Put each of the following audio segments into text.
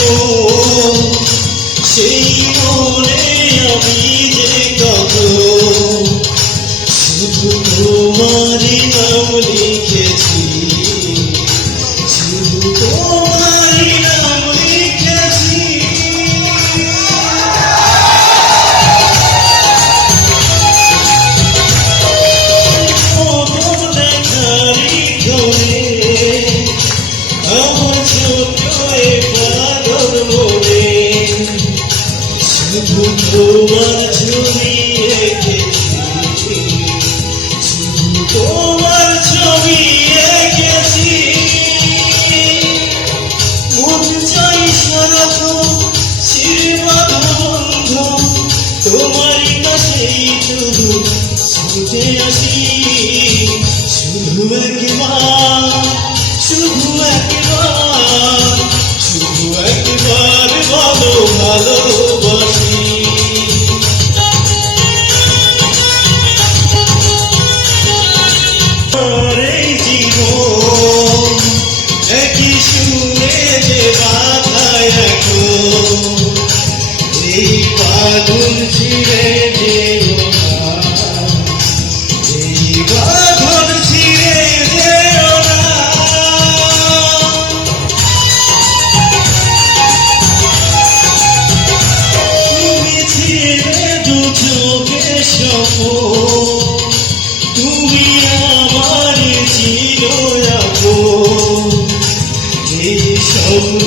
মন সেই মনে আমি যে কব শুধু তোমার নাম লিখেছি শুধু তোমার নাম লিখেছি প্রথম দেখারি তোমার ছবি শুধু তোমার ছবি এঁকেছি মন চাই সারাক্ষণ শ্রীবাদ বন্ধ তোমার কাছেই শুধু ছুটে আসি শুধু একবার শুধু একবার শুধু একবার বলো ভালোবাসি বাঁধন ছিঁড়ে যেও তুমি আমার ছিল এই স্বপ্ন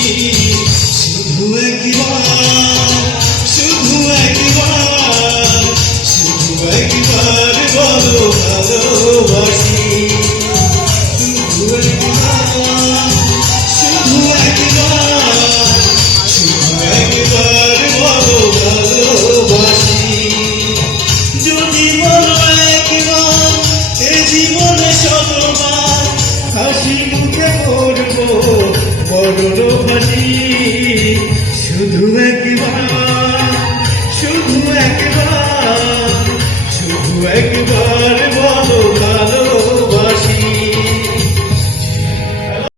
হাসি মুখে পড়ব বড় হাসি শুধু একবার শুধু একবার শুধু একবার বলো ভালো